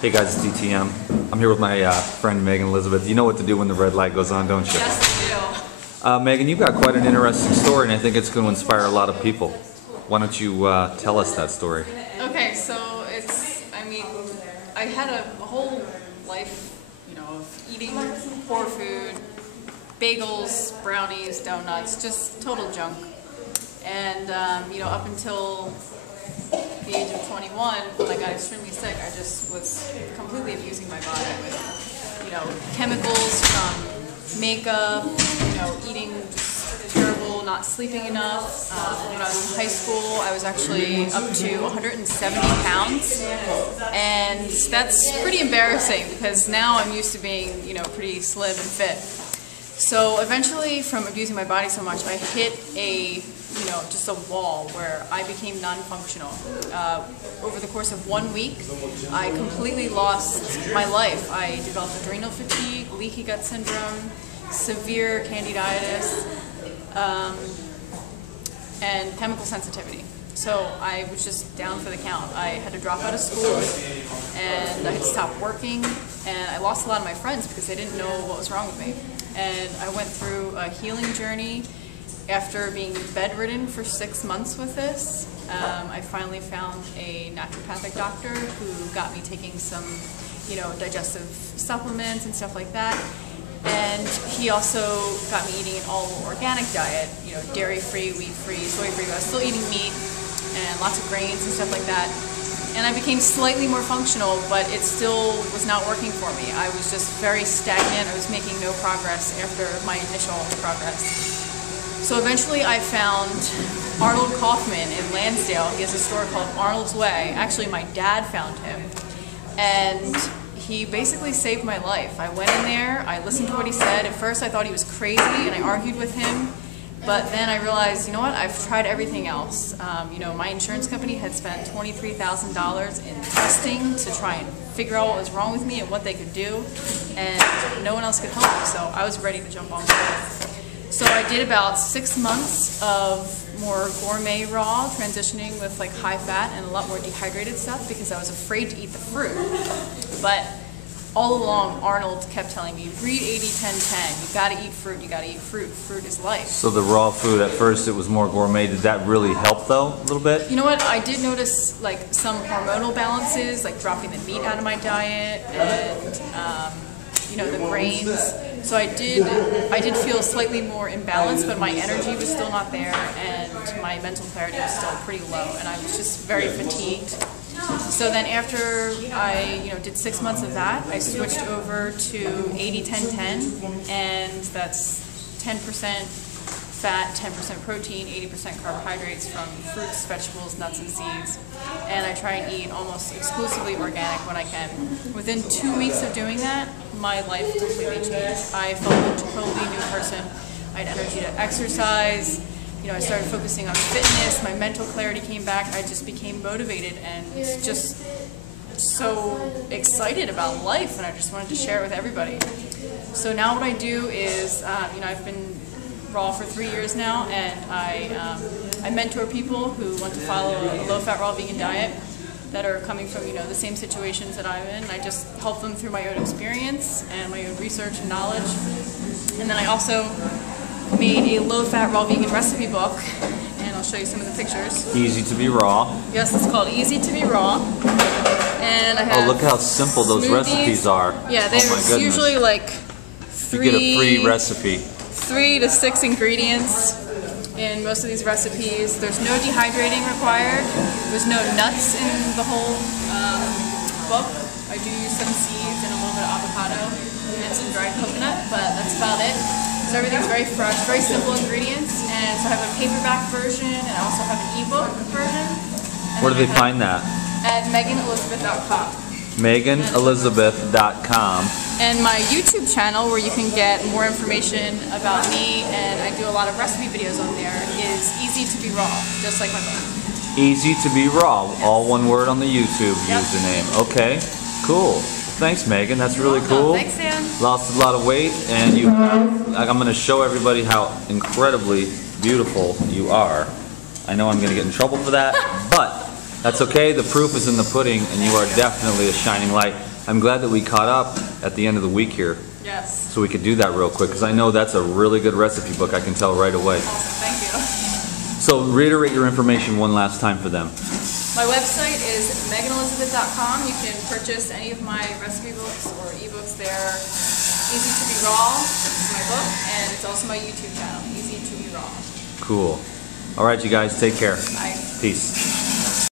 Hey guys, it's DTM. I'm here with my friend Megan Elizabeth. You know what to do when the red light goes on, don't you? Yes, I do. Megan, you've got quite an interesting story, and I think it's going to inspire a lot of people. Why don't you tell us that story? Okay, so I had a whole life, of eating poor food, bagels, brownies, donuts, just total junk. And, up until the age of 21, when I got extremely sick, I just was completely abusing my body with, chemicals from makeup, eating just terrible, not sleeping enough. When I was in high school, I was actually up to 170 pounds, and that's pretty embarrassing because now I'm used to being, pretty slim and fit. So eventually, from abusing my body so much, I hit just a wall where I became non-functional. Over the course of 1 week, I completely lost my life. I developed adrenal fatigue, leaky gut syndrome, severe candidiasis, and chemical sensitivity. So I was just down for the count. I had to drop out of school, and I had to stop working, and I lost a lot of my friends because they didn't know what was wrong with me. And I went through a healing journey. After being bedridden for 6 months with this, I finally found a naturopathic doctor who got me taking some, digestive supplements and stuff like that. And he also got me eating an all organic diet, dairy-free, wheat-free, soy-free. I was still eating meat and lots of grains and stuff like that. And I became slightly more functional, but it still was not working for me. I was just very stagnant. I was making no progress after my initial progress. So eventually I found Arnold Kaufman in Lansdale. He has a store called Arnold's Way. Actually, my dad found him. And he basically saved my life. I went in there, I listened to what he said. At first I thought he was crazy and I argued with him. But then I realized, you know what, I've tried everything else. My insurance company had spent $23,000 in testing to try and figure out what was wrong with me and what they could do. And no one else could help me, so I was ready to jump on board. So I did about 6 months of more gourmet raw, transitioning with high fat and a lot more dehydrated stuff because I was afraid to eat the fruit. But all along, Arnold kept telling me, read 80-10-10, you gotta eat fruit, you gotta eat fruit, fruit is life. So the raw food, at first it was more gourmet. Did that really help though, a little bit? You know what, I did notice some hormonal balances, like dropping the meat out of my diet and the grains. So I did feel slightly more imbalanced, but my energy was still not there, and my mental clarity was still pretty low, and I was just very fatigued. So then after I did 6 months of that, I switched over to 80-10-10, and that's 10% fat, 10% protein, 80% carbohydrates from fruits, vegetables, nuts, and seeds. And I try and eat almost exclusively organic when I can. Within 2 weeks of doing that, my life completely changed. I felt a totally new person. I had energy to exercise. I started focusing on fitness. My mental clarity came back. I just became motivated and just so excited about life, and I just wanted to share it with everybody. So now what I do is, I've been raw for 3 years now, and I mentor people who want to follow a low-fat, raw vegan diet that are coming from the same situations that I'm in. I just help them through my own experience and my own research and knowledge. And then I also made a low-fat, raw vegan recipe book, and I'll show you some of the pictures. Easy to be raw. Yes, it's called Easy to be Raw. And I have look how simple those recipes are. Yeah, they're usually you get a free recipe. 3 to 6 ingredients in most of these recipes. There's no dehydrating required. There's no nuts in the whole book. I do use some seeds and a little bit of avocado and some dried coconut, but that's about it. So everything's very fresh, very simple ingredients. And so I have a paperback version, and I also have an ebook version. Where do they find that? At meganelizabeth.com. meganelizabeth.com. And my YouTube channel, where you can get more information about me, and I do a lot of recipe videos on there, is Easy to be Raw, just like my book. Easy to be Raw, all one word on the YouTube username. Okay, cool. Thanks, Megan. That's really cool. Thanks, Dan. Lost a lot of weight, and I'm going to show everybody how incredibly beautiful you are. I know I'm going to get in trouble for that, but That's okay, the proof is in the pudding, and you are definitely a shining light. I'm glad that we caught up at the end of the week here, Yes. so we could do that real quick, because I know that's a really good recipe book, I can tell right away. Awesome, thank you. So reiterate your information one last time for them. My website is meganelizabeth.com. You can purchase any of my recipe books or ebooks there. Easy to Be Raw is my book, and it's also my YouTube channel, Easy to Be Raw. Cool. All right, you guys, take care. Bye. Peace.